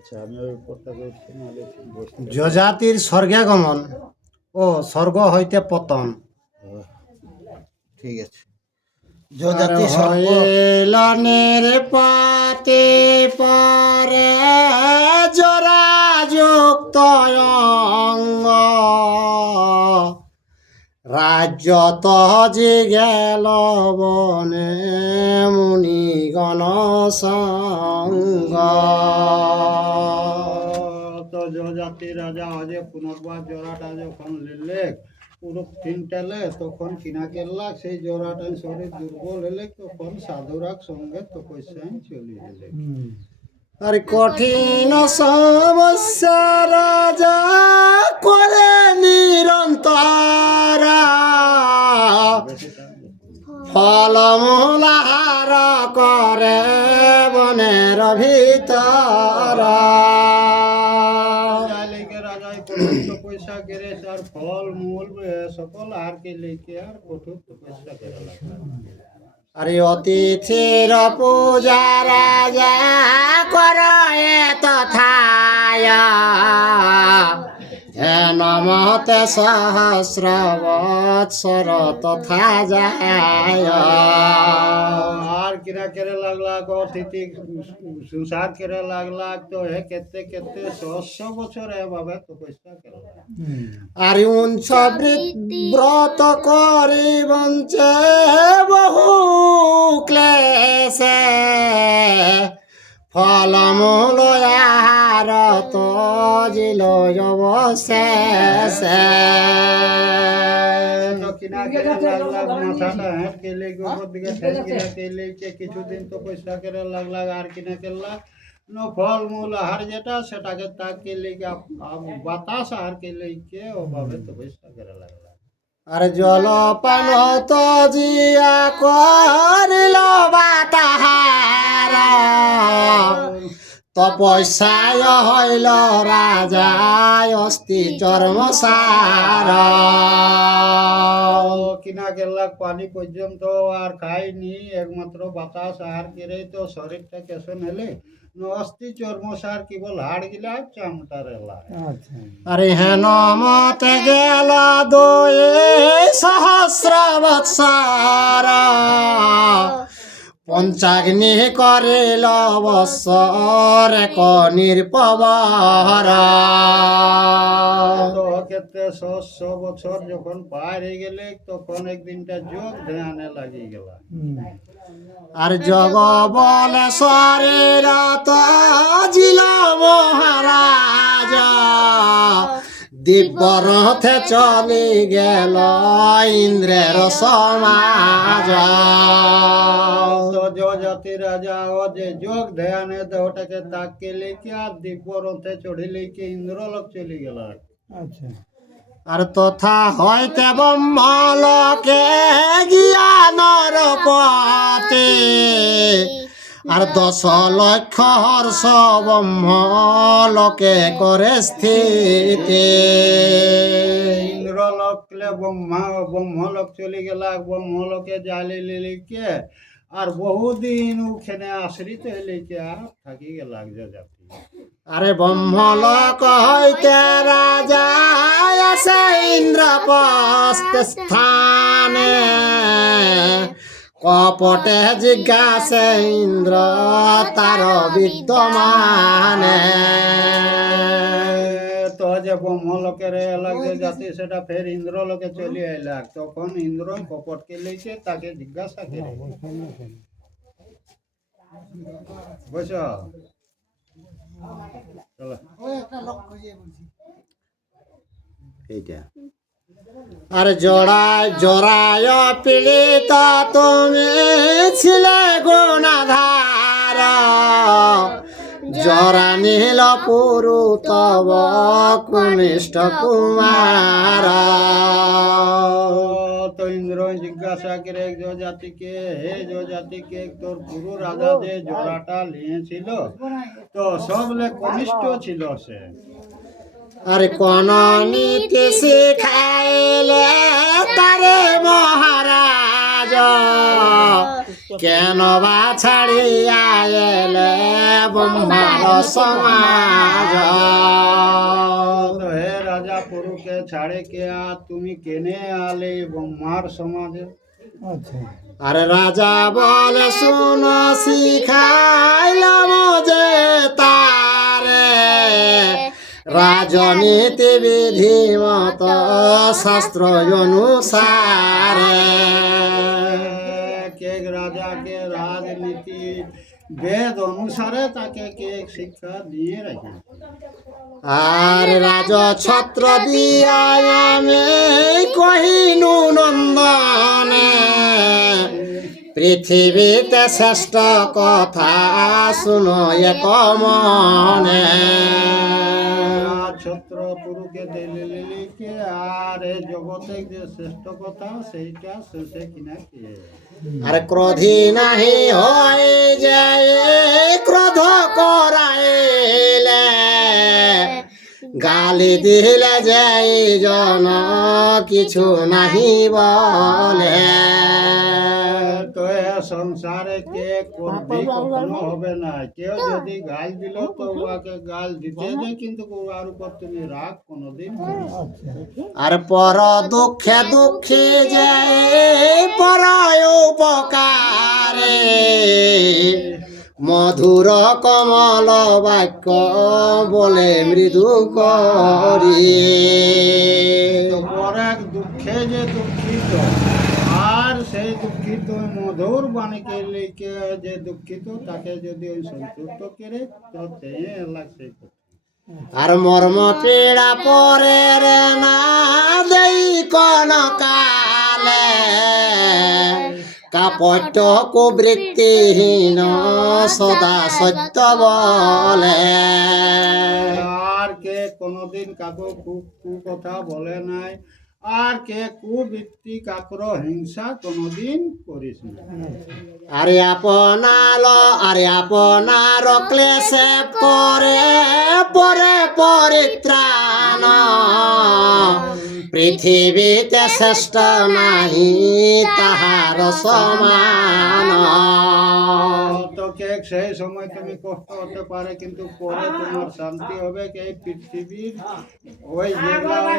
আচ্ছা, আমি ওই উপরটাকে উঠছি নাহলে বসতে যজাতির স্বর্গে গমন ও স্বর্গ হইতে পতন। ঠিক আছে। যজাতি স্বর্গ হইলনের পাতে পারে জরাযুক্ত অঙ্গ রাজ্য তজি গেল বনে মুনিগণ সঙ্গ। তো যজাতি রাজা আজ পুনর্বার জোড়াটা যখন নিলে পুরো তিনটালে তখন কিনা কেল্লা সেই জোড়াটা শরীর দুর্বল হলে তখন সাধুরাক সঙ্গে তপস্যায় চলে এলে। আর কঠিন সমস্যা রাজা করে নিরন্তর ফলমূলাহার করে বনের ভিতর। তপস্যা করে তার ফল মূল সকল আর কে লেকে আর কঠোর তপস্যা করে লাগলো। আরে অতিথির পূজা রাজা করে তথায় নমতে সহস্র বৎসর তথা যায়। আর কিরা করে লাগলা অতিথি সংসার করে লাগলা তো হে কেতে কেতে 600 বছর এভাবে তপস্যা করলা। আর উঞ্চ ব্রত করি বঞ্চে বহু ক্লেশে ফলমূল আহার তজিল অবশেষে। কিনা করে লাগলা মাথাটা হেঁটকে লেগে উপর দিকে ঠেসকিনা কে লেগে কিছুদিন তপস্যা করে লাগলা। আর কিনা করলা ফল মূল আহার যেটা সেটাকে তাকে লেগে বাতাস আহার কে লেগে ওভাবে তপস্যা করে লাগলা। আর জলপান তজিয়া করিল বাতাহার তপস্যায় হইল রাজায় অস্থি চর্মসার। কিনা গেলা পানি পর্যন্ত আর খাইনি, একমাত্র বাতাস আহার করে তো শরীরটা কেসন হেলে অস্থি চর্মসার কেবল হাড় গিলা চামটা রেলা। আরে হেন মতে গেল 2 সহস্র বৎসর পঞ্চাগ্নি করিল বৎসর এক নির্পবর। কেতে 600 বছর যখন পার হয়ে গেলে তখন একদিনটা যোগ ধ্যানে লাগি গেল। আর জগ বলে শরীর তজিল মহারাজ দিব্য রথে চলি গেল ইন্দ্রের সমাজ। যজাতি রাজা ও যে যোগ ধ্যানে দেহটাকে তাকে লেকে আর দিব্য রথে চড়ি লেকে ইন্দ্রলোক চলে গেল। আচ্ছা। আর তথা হইতে ব্রহ্মলোকে গিয়া নরপতি আর 10 লক্ষ হর্ষ ব্রহ্মলোকে করে স্থিতি। ইন্দ্রলোকলে ব্রহ্মলোক চলে গেল। ব্রহ্মলোকে জালি লিলিকে আর বহুদিন ওখানে আশ্রিত হইলেকে আর থাকি গেল যজাতি। আরে ব্রহ্মলোক হইতে রাজা আসে ইন্দ্রপ্রস্থ স্থানে কপটে জিজ্ঞাসে ইন্দ্র তার বিদ্যমানে। তো যে ব্রহ্মলোকের লাগে জাতি সেটা ফের ইন্দ্রলোকে চলে আইলাক। তখন ইন্দ্র কপটকে লেকে তাকে জিজ্ঞাসা করে বুঝছ এইটা। আর জড়ায় পীড়িত তুমি ছিলে গুণাধার জরা নীল পুরু তব কুনিষ্ঠ কুমার। তো ইন্দ্র জিজ্ঞাসা করে যজাতিকে, হে যজাতিকে তোর গুরু রাজা যে জোড়াটা নিয়েছিল তো সবলে কনিষ্ঠ ছিল সে। আরে কোন নীতি শিখাইলে তারে মহারাজ কেন বা ছাড়িয়া এলে ব্রহ্মার সমাজ তো হে রাজা পুরুকে ছাড়ে কে তুমি কেনে আলে ব্রহ্মার সমাজে? আরে রাজা বলে শুনো শিখাইলাম যে তারে রাজনীতি বিধি মত শাস্ত্র অনুসারে কে রাজাকে রাজনীতি বেদ অনুসারে তাকে কে শিক্ষা দিয়ে রাখে। আর রাজ ছত্র দিয়া আমি কহিনু নন্দনে পৃথিবীতে শ্রেষ্ঠ কথা শুনো এক মনে ছত্র পুরুকে দিলে আর এই জগতে যে শ্রেষ্ঠ কথা সেইটা শেষে কিনা কে? আর ক্রোধী নাহি হয় যায় ক্রোধ করাইলে গালি দিলে যাই জন কিছু নাহি বলে তো এ সংসারে কে করবি কখনো হবে না। কেউ যদি গাল দিল তো উহাকে গাল দিতে যে, কিন্তু উহার উপর তুমি রাগ কোনোদিন করিস না। আর পর দুঃখে দুঃখী যে পর উপকারে মধুর কমল বাক্য বলে মৃদু করি তো পরের দুঃখে যে দুঃখিত আর সেই দুঃখিত মধুর বাণীকে লিখে যে দুঃখিত তাকে যদি ওই সন্তুষ্ট করে তো লাগছে। আর মর্ম পীড়া পরে রে না দেই কোন কালে কাপট্য কুবৃত্তিহীন সদা সত্য বলে আর কে কোনোদিন কাকু কথা বলে নাই, আর কে কুবৃত্তি কাকর হিংসা কোনোদিন করিস না। আরে আপনার ক্লেশে পরে পরে পরিত্রাণ পৃথিবীতে শ্রেষ্ঠ নাহি তাহার সমান তোকে সেই সময় তুমি কষ্ট হতে পারে, কিন্তু পরে তোমার শান্তি হবে। কে পৃথিবীর ওই যেগুলা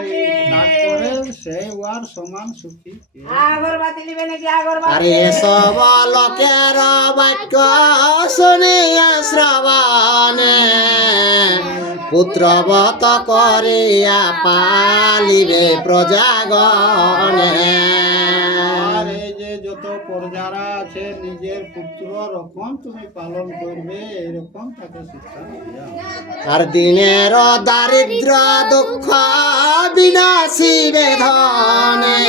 ডাক করে সেই ওয়ার সমান সুখী কে? আরে সব লোকের বাক্য শুনিয়া শ্রবণে পুত্রবত করিয়া পালিবে প্রজাগণে আর এই যে যত প্রজারা আছে নিজের পুত্র রকম তুমি পালন করবে, এরকম তাকে শিক্ষা দিয়া। আর দিনের দারিদ্র দুঃখ বিনাশিবে ধনে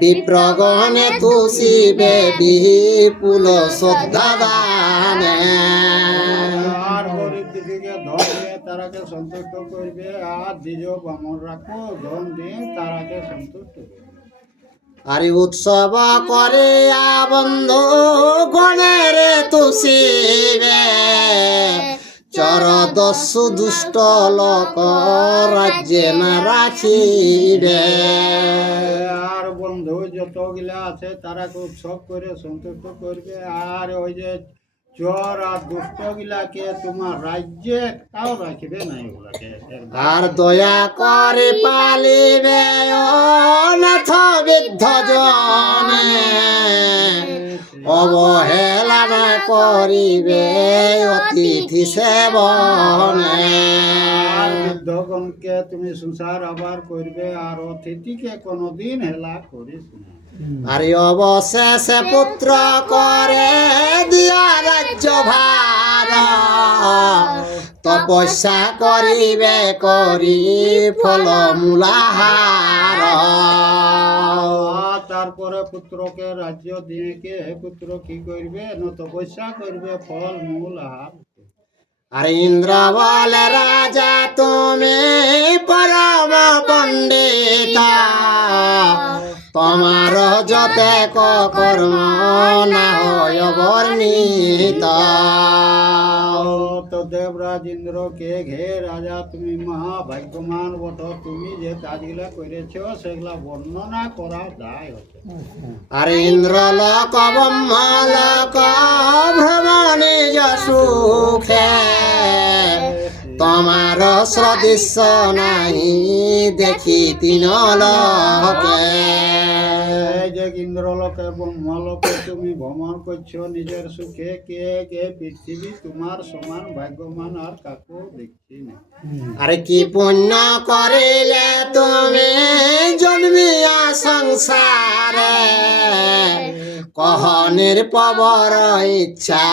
বিপ্রগণে তুষিবে বিপুল শ্রদ্ধাদানে আর গরিব দিদিকে ধন দিয়ে তারাকে সন্তুষ্ট করবে, আর দ্বিজ বামন রাখো ধন দিয়ে তারাকে সন্তুষ্ট করবে। আর উৎসব করিয়া বন্ধু গণের তুষিবে চর দস্যু দুষ্ট লোক রাজ্যে না রাখিবে আর বন্ধু যতগুলা আছে তারাকে উৎসব করে সন্তুষ্ট করবে, আর ওই যে চোর আর দুষ্ট গিলাকে তোমার রাজ্যে তাও রাখবে না এগুলাকে। আর দয়া করে পালিবে অনাথ বৃদ্ধ জনে অবহেলা না করিবে অতিথি সেবনে আর বৃদ্ধগণকে তুমি সংসার আবার করবে, আর অতিথিকে কোনোদিন হেলা করিস না। আর অবশেষে পুত্র করে দিয়া রাজ্য ভার তপস্যা করিবে করি ফল মূলাহার আর তারপরে পুত্রকে রাজ্য দিয়ে কে পুত্র কি করবে না তপস্যা করবে, ফল মূল আহার। আর ইন্দ্র বলে রাজা তুমি পরম পণ্ডিত তোমার যতে কর্ম না হয় বর্ণিত তো দেব দেবরাজ ইন্দ্রকে ঘে রাজা তুমি মহা ভাগ্যমান বট, তুমি যে কাজগুলা করেছ সেগুলা বর্ণনা করা যায় হচ্ছে। আরে ইন্দ্র লোক ব্রহ্মলোক ভ্রমণে সুখে, তোমার সদৃশ্য নাহি দেখি তিন লোকে। এই যে ইন্দ্রলোকে ব্রহ্মলোকে তুমি ভ্রমণ করছো নিজের সুখে, কে কে পৃথিবী তোমার সমান ভাগ্যমান আর কাকু দেখছি না। আরে কি পুণ্য করিলে তুমি জন্মিয়া সংসারে, কহ নির্পবর ইচ্ছা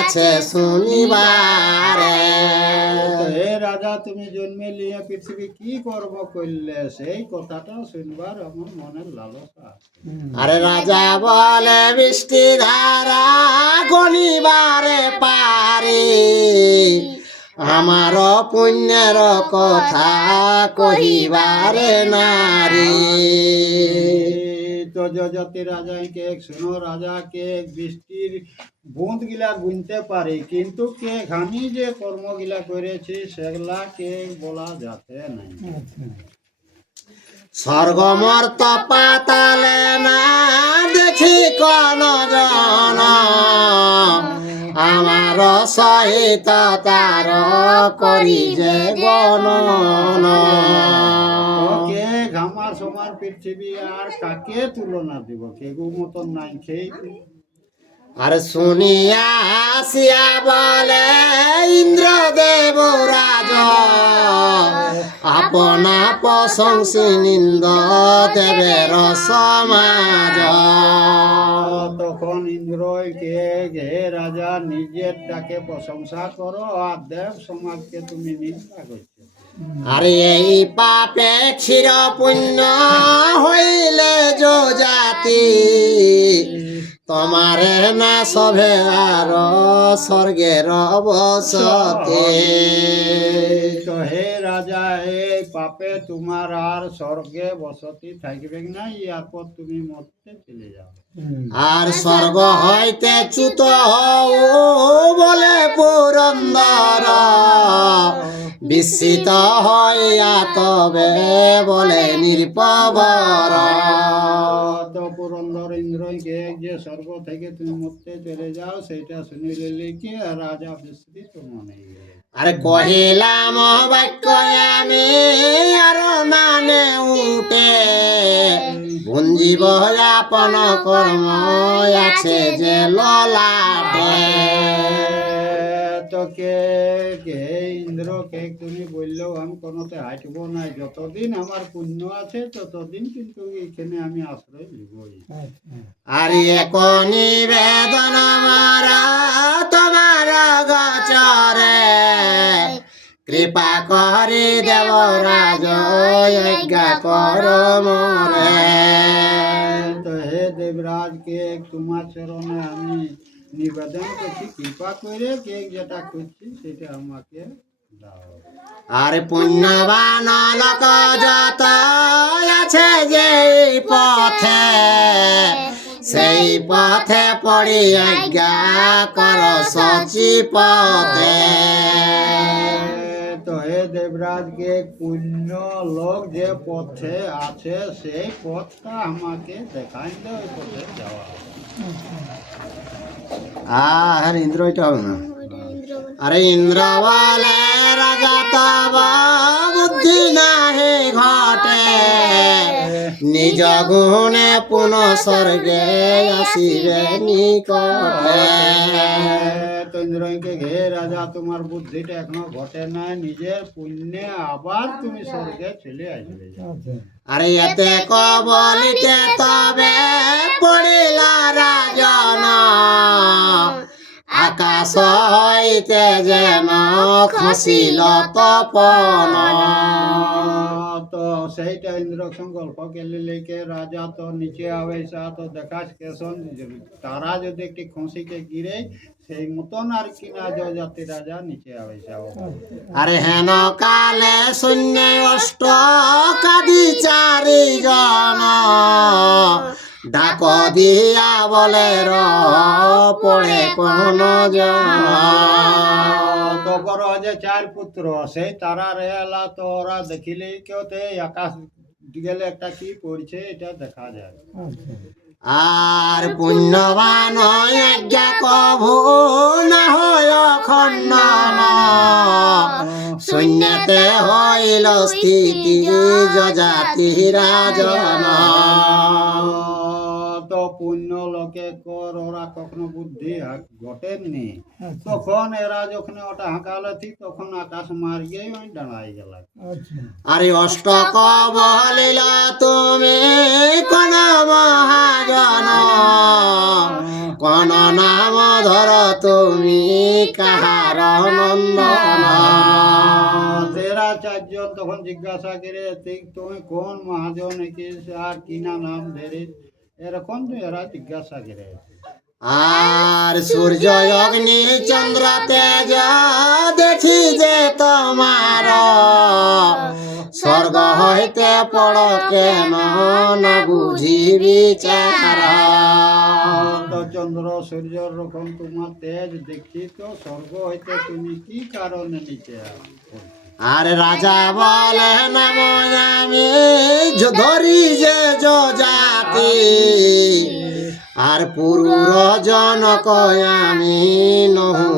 আছে শুনিবারে। হে রাজা তুমি জন্মে লিয়ে পৃথিবী কি কর্ম করলে সেই কথাটা শুনবার আমার মনের লালসা আছে। আরে রাজা বলে বৃষ্টি ধারা গণিবারে পারি, আমার পুণ্যের কথা কহিবারে নারী। তো যজাতি রাজা কে শুনো রাজা কে বৃষ্টির বুঁদ গিলা গুনতে পারে, কিন্তু কে আমি যে কর্ম গিলা করেছি সেগুলা কে বলা যাতে নাই। স্বর্গমর্ত পাতালে না দেখি কোন জন, আমার সহিত তার করি যে গণন। কে আমার সমান পৃথিবী আর কাকে তুলনা দিব, কে গো মতন নাই খেয়ে। আর শুনিয়া আসিয়া বলে ইন্দ্রদেব রাজ, আপনা প্রশংসি নিন্দ দেবের সমাজ। তখন ইন্দ্র কে হে রাজা নিজের ডাকে প্রশংসা করো আর দেব সমাজকে তুমি নিন্দা করছো। আরে এই পাপে ক্ষীর পুণ্য হইলে যো জাতি, তোমারে না সভে আর স্বর্গের বসতি। তো হে রাজা এই পাপে তোমার আর স্বর্গে বসতি থাকবে না, ইয়ার পর তুমি মরতে চলে যাও। আর স্বর্গ হইতে চ্যুত হও বলে পুরন্দর, বিস্মিত হইয়া তবে বলে নির্পবর। তো পুরন্দর ইন্দ্রকে যে স্বর্গ থেকে তুমি মরতে চলে যাও সেটা শুনিলে লিখে রাজা বিস্মৃত মনে গেলে। আরে কহিলাম বাক্য আমি আর মানে উঠে, ভঞ্জীব আপন কর্ম আছে যে ললাটে। তো কে কে ইন্দ্রকে তুমি বললেও আমি কোনোতে হাঁটবো না, যতদিন আমার পুণ্য আছে ততদিন কিন্তু এখানে আমি আশ্রয় নিবই। আর এক নিবেদন মারা তোমার গচরে, কৃপা করি দেবরাজ যজ্ঞা কর মরে। তো হে দেবরাজ কে তোমার চরণে আমি নিবেদন করছি, কৃপা করে কে যেটা করছি সেটা আমাকে দাও। আর পুণ্যবান লোক যত আছে যে পথে, সেই পথে পড়ি আজ্ঞা কর সচি পথে। তো হে দেবরাজ কে পুণ্য লোক যে পথে আছে সেই পথটা আমাকে দেখাই দে, ওই পথে যাওয়া। আর ইন্দ্র এটা হবে না। আরে ইন্দ্র বলে রাজা তব বুদ্ধি নাহি ঘটে, নিজ গুণে পুনঃ স্বর্গে আসিবে নিকটে। তো ইন্দ্রকে ঘে রাজা তোমার বুদ্ধিটা এখনো ঘটে নাই, নিজের পুণ্যে আবার তুমি স্বর্গে চলে আসবে। আরে এতে বলিতে তবে পড়িলা রাজন, আকাশ হইতে যেন খসিল তপন। তো সেইটা ইন্দ্র সংকল্প কেলে লেকে রাজা তো নিচে আবেসা তো দেখাস কেশন তারা যদি একটি খসিকে গিরে সেই মতন আর কিনা জাতি রাজা নিচে আবেসা। আরে হেন কালে শূন্য অষ্ট কাদি চারি জন, ডাক দিয়া বলে পড়ে কোন জন। তো ওকর যে 4 পুত্র সেই তারা রেলা তো ওরা দেখিলেই কেউ তো এই আকাশ গেলে একটা কি পড়ছে এটা দেখা যায়। আর পুণ্যবান আজ্ঞা কভু না হয় খণ্ডন শূন্যতে হইল স্থিতি যজাতি রাজন। তো পুণ্য লোকে কর ওরা কখনো বুদ্ধি ঘটেননি, তখন এরা যখন ওটা হাঁকালে ঠিক তখন আকাশ মারিয়েই ওই দাঁড়াই গেল। আরে অষ্টক বলিল তুমি কোন মহাজন কোন নাম ধর তুমি কাহার নন্দন। তেরা 4 জন তখন জিজ্ঞাসা করে ঠিক তুমি কোন মহাজন আর কিনা নাম ধরে এরকম তো এরা জিজ্ঞাসা করে। আর সূর্য অগ্নি চন্দ্র তেজ দেখি যে তোমার স্বর্গ হইতে পড় কেন না বুঝি বিচার। তো চন্দ্র সূর্যর রকম তোমার তেজ দেখি তো স্বর্গ হইতে তুমি কি কারণে নিচে আসছো? আর রাজা বলে নাম আমি ধরি যে জাতি আর পুরুর জনক আমি নহু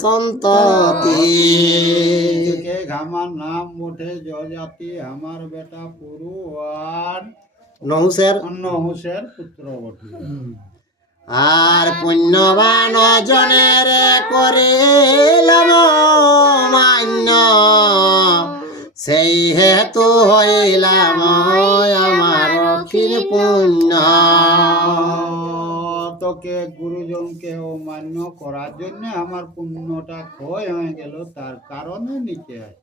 সন্ততি। কে আমার নাম ওঠে জাতি আমার বেটা পুরু আর নহুসের নহুসের পুত্র বটে। আর পুণ্যবান জনের করিলাম মান্য সেই হেতু হইলাম আমার অখিল পুণ্য। তোকে গুরুজনকে অমান্য করার জন্য আমার পুণ্যটা ক্ষয় হয়ে গেল, তার কারণে নিচে আছে।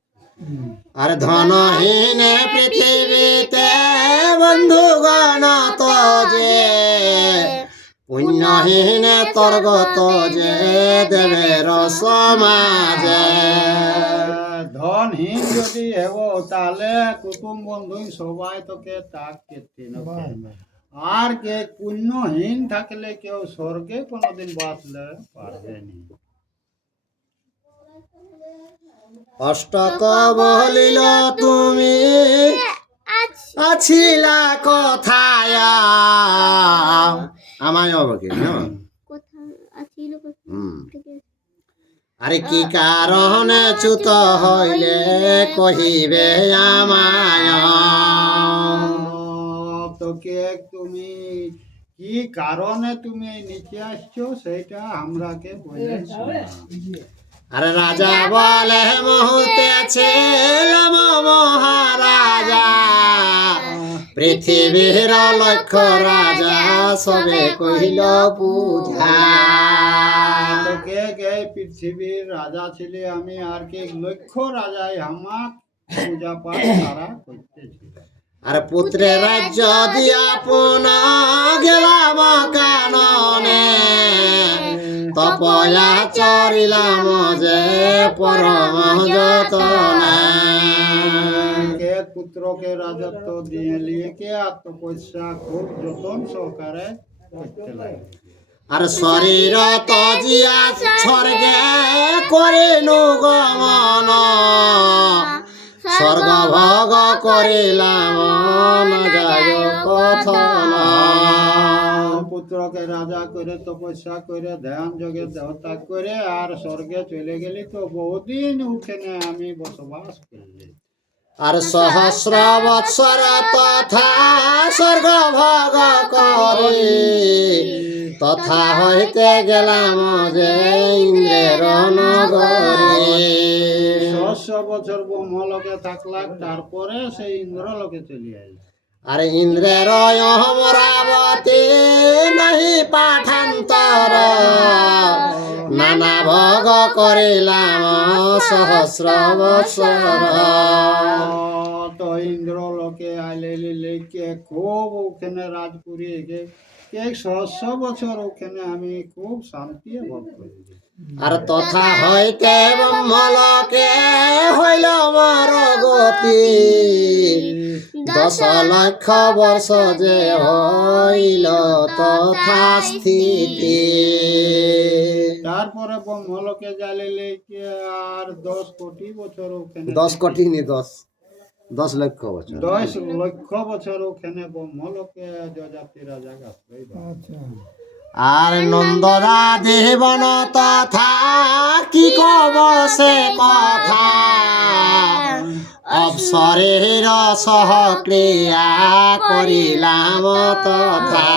আর ধনহীন পৃথিবীতে বন্ধুগণ তো যে পুণ্যহীন তর্গত যে দেবের সমাজে। ধনহীন যদি হেব তাহলে কুটুম বন্ধু সবাই তোকে তাক কেটে নেবে। আর কে পুণ্যহীন থাকলে কেউ স্বর্গে কোনোদিন বাঁচলে পারবে না। অষ্টক বলিল তুমি আছিলা কথায় আমায় অবকে আরে কি কারণে চ্যুত হইলে কহিবে আমায়। তোকে তুমি কি কারণে তুমি নিচে আসছো সেটা আমরাকে বলেছি। আরে রাজা বলে মুহূর্তে ছিলাম মহারাজা পৃথিবীর লক্ষ্য রাজা সবে কহিল বুঝা। তোকে গে পৃথিবীর রাজা ছিলে আমি, আর কে লক্ষ্য রাজাই আমার পূজা পাঠ তারা করতেছিল। আর পুত্রের রাজ্য দিয়া পুন গেলাম কাননে তপয়া চরিলাম যে পরম যতনে। কে পুত্রকে রাজত্ব দিয়ে লিয়ে কে আত্মপয়সা খুব যতন সহকারে করতে লাগে। আর শরীর তজিয়া স্বর্গে করিনু গমন স্বর্গ ভোগ করিলাম না যায় কথন। পুত্রকে রাজা করে তপস্যা করে ধ্যান যোগে দেহত্যাগ করে আর স্বর্গে চলে গেলি তো বহুদিন ওখানে আমি বসবাস করলি। আর সহস্র বৎসর তথা স্বর্গ ভোগ করি তথা হইতে গেলাম যে ইন্দ্রের নগরে। 600 বছর ব্রহ্মলোকে থাকলাম, তারপরে সেই ইন্দ্রলোকে চলে আইল। আর ইন্দ্রের অমরাবতী নাহি পাঠান্তর নানা ভোগ করিলাম সহস্র বৎসর। তো ইন্দ্রলোকে আইলে লেকে খুব ওখানে রাজপুরী কে 600 বছর ওখানে আমি খুব শান্তি ভোগ করি। আর তথা হইতে ব্রহ্মলোকে হইল মর গতি দশ লক্ষ বর্ষ যে হইল তথা স্থিতি। তারপরে ব্রহ্মলোকে জ্বালিলে কি আর 10 কোটি বছর ওখানে 10 কোটি নি 10 লক্ষ বছর। 10 লক্ষ বছর ওখানে ব্রহ্মলোকে যজাতি রাজা আশ্রয় পায়। আর নন্দরা দেবন তথা কি কব সে কথা, অবসরের সহক্রিয়া করিলাম তথা।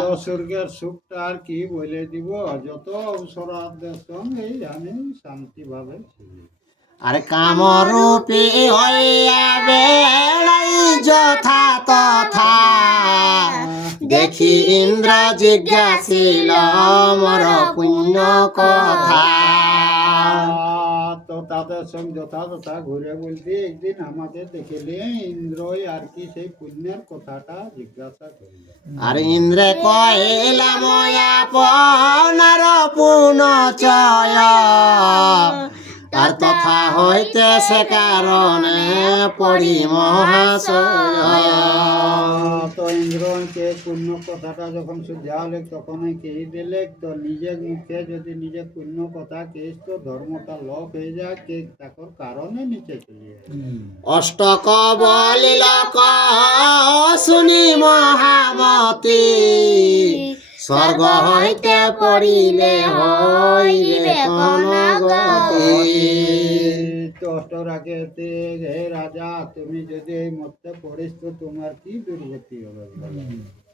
তো স্বর্গের সুখটা আর কি বলে দিব, যত অবসরাদের সঙ্গে আমি শান্তি ভাবে ছিলি। আর কামরূপী হইয়া বেড়াই যথা তথা, দেখি ইন্দ্র জিজ্ঞাসিল মর পুণ্য কথা। তো তাদের সঙ্গে যথা ঘুরে বলতে একদিন আমাকে দেখিলে ইন্দ্রই আর কি সেই পুণ্যের কথাটা জিজ্ঞাসা করিল। আর ইন্দ্রে কহিলাম আপনার পুনচয়, আর তথা হইতে সে কারণে পড়ি মহাশয়। তো ইন্দ্রকে পুণ্য কথাটা যখন সুঝা হলে তখনই কেই দিলে, তো নিজের মুখে যদি নিজে পুণ্য কথা কেস তো ধর্মটা লোপ হয়ে যায়, কে তাকর কারণে নিচে চলে যায়। অষ্টক বলিল শুনি মহামতি, স্বর্গ হইতে পড়িলে হইবে কোন গতি। তো অষ্টরাকে হে রাজা, তুমি যদি এই মধ্যে পড়িস তো তোমার কি দুর্গতি হবে বলো?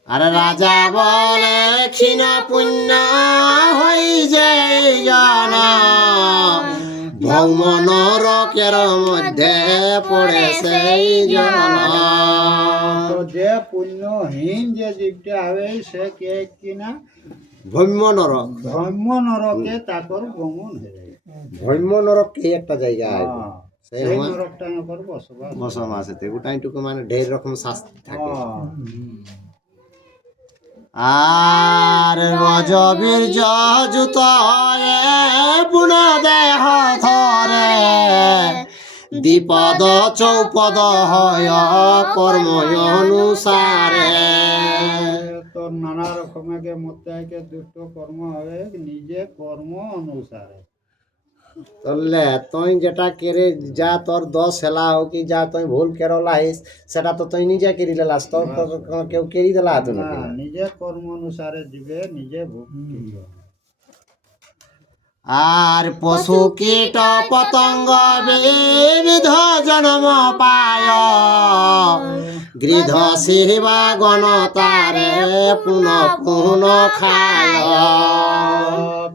আর রাজা বলে ক্ষীণ পুণ্য হই যে জন, ভৌম নরকের মধ্যে পড়ে সেই জন। তো যে পুণ্যহীন যে জীবটা হবে সে কে কিনা ভৌম নরক, ধর্ম নরকে তাকর গমন হয়ে যায়। ভৌম নরক কি একটা জায়গা সেই সেই নরকটা আমার বসবাস। বসবাস আছে গোটাইটুকু, মানে ঢের রকম শাস্তি থাকে। আর রজবীর যুত পুন দেহ ধরে, দ্বিপদ চৌপদ হয় কর্ম অনুসারে। তো নানা রকমের মধ্যে দুষ্ট কর্ম হবে নিজে কর্ম অনুসারে। তাহলে তুই যেটা কেড়ে যা তোর দোষ হেলা হোক কি যা তুই ভুল কেরলাইস, সেটা তো তুই নিজে কেড়ি দেলাস, তোর কেউ কেড়ি দেলা তো না, নাকি? নিজে কর্ম অনুসারে দিবে, নিজে ভোগ করবে। আর পশু কীট পতঙ্গ বিবিধ জন্ম পায়, গৃধ শিবা গণতারে পুন পুন খায়।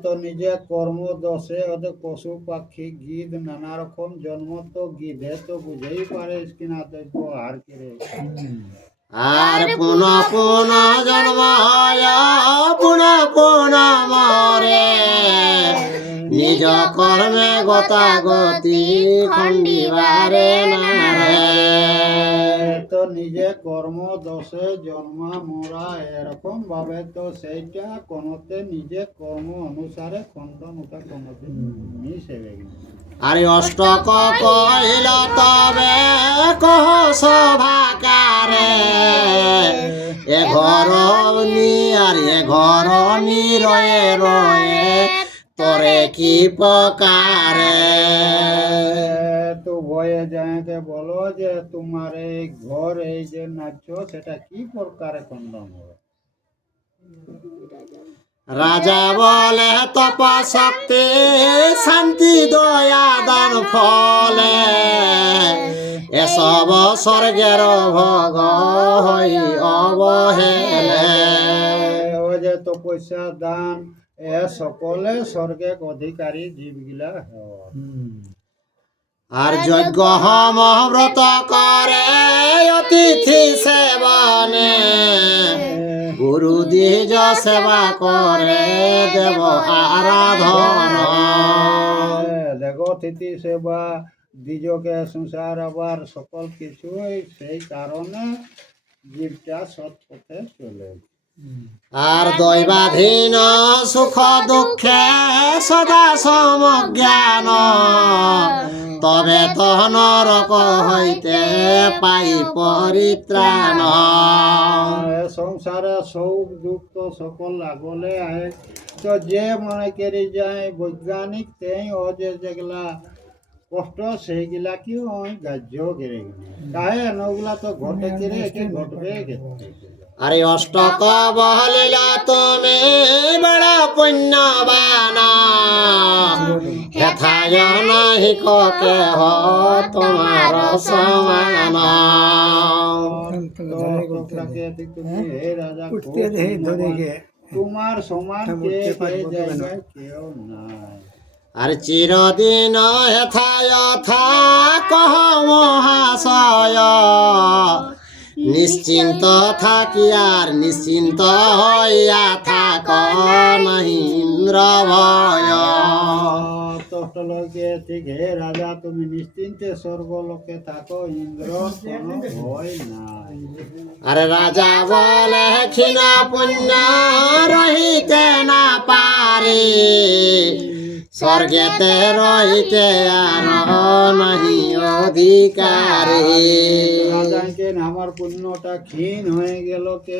তো নিজে কর্ম দোষে ওদের পশু পাখি গিধ নানা রকম জন্ম, তো গিধে তো বুঝেই পারে কিনা তো আর কেড়ে। আর পুন পুন জন্ম হয় পুন পুন মরে, নিজ কর্মে গতাগতি খণ্ডিবারে নারে। তো নিজে কর্ম দোষে জন্মা মরা এরকম ভাবে, তো সেইটা কোনোতে নিজে কর্ম অনুসারে খণ্ডন ওটা কোনোদিন মিশে। আরে অষ্টক কহিল তবে কহ সভাকারে, এ ঘর নি আর এ ঘর নি রয়ে রয়ে তোরে কি প্রকারে। তো ভয়ে যাকে বলো যে তোমার এই ঘর এই যে নাচছো সেটা কি প্রকারে খণ্ডন হবে? রাজা বলে তপশক্তি শান্তি দয়া দান ফলে, এসব স্বর্গের ভোগ হই অবহেলে। ও যে তপস্যা দান এ সকলে স্বর্গের অধিকারী জীবগিলা হয়। আর যজ্ঞ হোম ব্রত করে অতিথি সেবনে, গুরু দ্বিজ সেবা করে দেব আরাধন। দেখো তিথি সেবা দ্বিজকে সংসার আবার সকল কিছুই সেই কারণে জীবটা সৎ পথে চলে। আর দৈবাধীন সুখ দুঃখে সদা সমজ্ঞান, তবে তো নরক হইতে পাই পরিত্রাণ। সংসারে সুখ দুঃখ তো সকল লাগলে আহে, তো যে মনে করি যায় বৈজ্ঞানিক তেই ও যে যেগুলা কষ্ট সেইগুলা কি ওই গাহ্য করে কাহে নগুলা তো ঘটে কিরে একে ঘটবে গেছে। আরে অষ্টক বলিলা তুমি বড় পুণ্যবান, হেথায় নাহি কে হ তোমার সমান। তুমি হে রাজা খুব পুণ্যবান, তোমার সমান কে জায়গায় কেউ নাই। আর চিরদিন হেথায় থাকহ মহাশয়, নিশ্চিন্ত থাকি আর নিশ্চিন্ত হইয়া থাক নাহি ইন্দ্র ভয়। তষ্টলোকে ঠিক হে রাজা তুমি নিশ্চিন্তে স্বর্গলোকে থাকো, ইন্দ্র কোনো ভয় নাই। আরে রাজা বলে ক্ষীণ পুণ্য রহিতে না পারে, স্বর্গেতে রহিতে আর নাহি অধিকারে। রাজাকে আমার পুণ্যটা ক্ষীণ হয়ে গেল, কে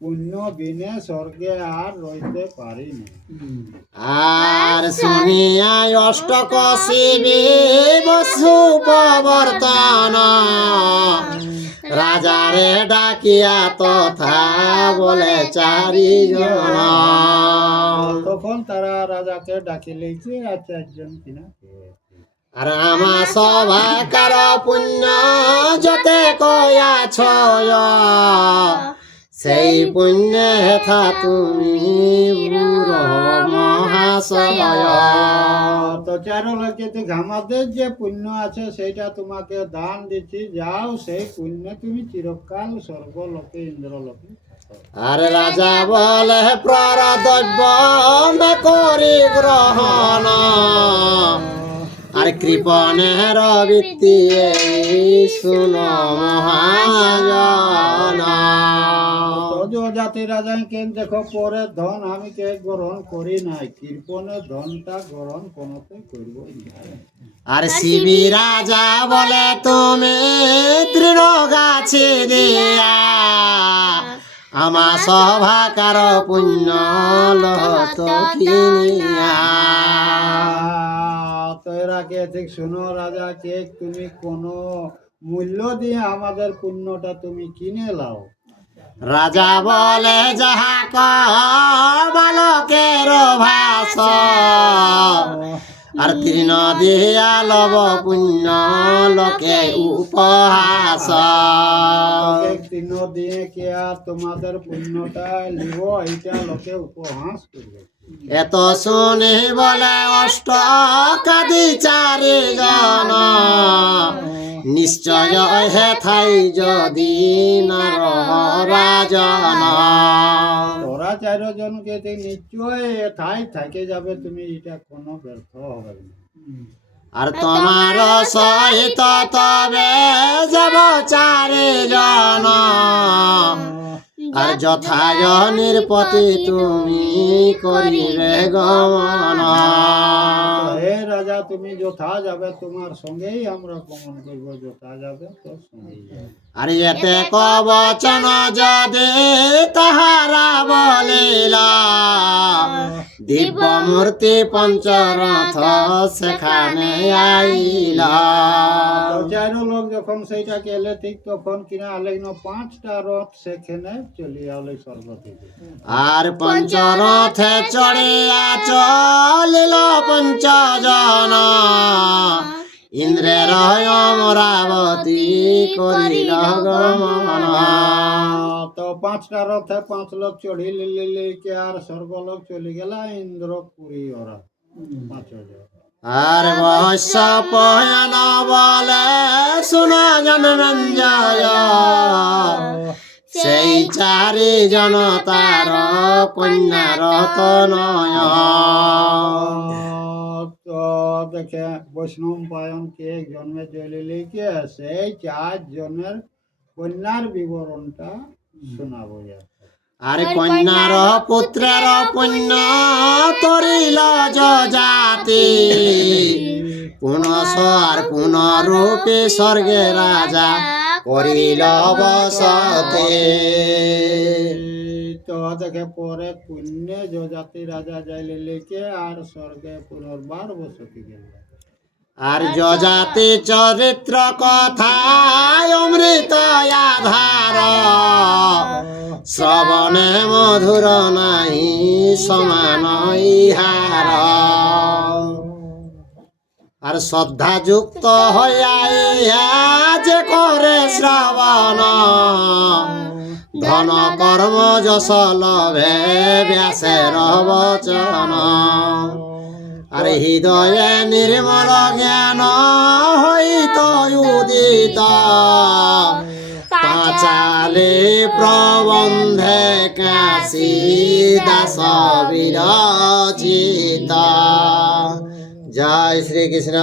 পুণ্য বিনে স্বর্গে আর রইতে পারি না। আর শুনিয়া অষ্টক শিবি বসু প্রবর্তন, রাজারে ডাকিয়া তথা বলে চারিজন। তখন তারা রাজাকে ডাকিলেছে আর চারজন কিনা। আর আমা সভাকার পুণ্য যতে কয়াছ, সেই পুণ্য হেথা তুমি বুড় মহাশয়। তো চারো লোকে আমাদের যে পুণ্য আছে সেইটা তোমাকে দান দিচ্ছি, যাও সেই পুণ্য তুমি চিরকাল স্বর্গলোকে ইন্দ্রলোকে। আর রাজা বলে প্ররদ্রব্য না করি গ্রহণ, আর কৃপণের বৃত্তি শুন মহাজন। জাতি রাজাকে দেখো পরে ধন আমি কে গ্রহণ করি নাই, কৃপণের ধনটা গ্রহণ কোনোতে করব না। আর শিবি রাজা বলে তুমি তৃণ গাছে দিয়া, আমা সভাকার পুণ্য লহত কিনিয়া। তো এরা কে ঠিক শুনো রাজা কে তুমি কোনো মূল্য দিয়ে আমাদের পুণ্যটা তুমি কিনে লাও। রাজা বলে যাহা বালকের ভাষ, আর তৃণ দিয়া লব পুণ্য লোকে উপহাস। তৃণ দিয়ে কে আর তোমাদের পুণ্যটা লিব, এইটা লোকে উপহাস করবে। এত শুনি বলে অষ্টকাদি চারিজন, নিশ্চয় হেথাই যদি নার রাজন। তোরা চারজনকে নিশ্চয় ঠাই থাকে যাবে, তুমি এটা কোনো ব্যর্থ হবে না। আর তোমার সহিত তবে যাব চারিজন, আর যথায় নির্পতি তুমি করিবে গমন। হে রাজা তুমি যথা যাবে তোমার সঙ্গেই আমরা গমন করবো, যথা যাবে তোর সঙ্গেই যাবে। আর এতে কবচন যদি তাহারা বলিলা, দিব্য মূর্তি পঞ্চরথ সেখানে আইলা। চারো লোক যখন সেইটাকে এলে ঠিক তখন কিনা আলেন 5টা রথ সেখানে চলে আলে স্বর্গ থেকে। আর পঞ্চরথে চড়িয়া চলিল পঞ্চজন, ইন্দ্রের অমরাবতী করিল গমন। তো 5টা রথে 5 লোক চড়ি লিলিকে আর স্বর্গলোক চলে গেল ইন্দ্রপুরী ওরা 5 জন। আর বৈশ্য পয়ন বলে শুনা জনরঞ্জয়, সেই চারিজন তার কন্যা রতনয়। তো দেখে বৈষ্ণব পায়ন কে জন্মে চলে লিখে সেই 4 জনের কন্যার বিবরণটা শোনাবো। আরে কন্যার পুত্রের পুণ্য তরিল যজাতি, পুনঃ আর পুনরূপে স্বর্গে রাজা করিল বসতি। তো দেখে পরে পুণ্যে যজাতি রাজা যাইলে লেকে আর স্বর্গে পুনর্বার বসতি গেল। আর যজাতি চরিত্র কথায় অমৃত আধার, শ্রবণে মধুর নাহি সমান ইহার। আর শ্রদ্ধা যুক্ত হইয়া ইহা যে করে শ্রবণ, ধন কর্ম যশ লভে ব্যাসের বচন। আর হৃদয়ে নির্মল জ্ঞান হইত উদিত, পাঁচালি প্রবন্ধে কাশী দাস বিরচিত। জয় শ্রীকৃষ্ণ।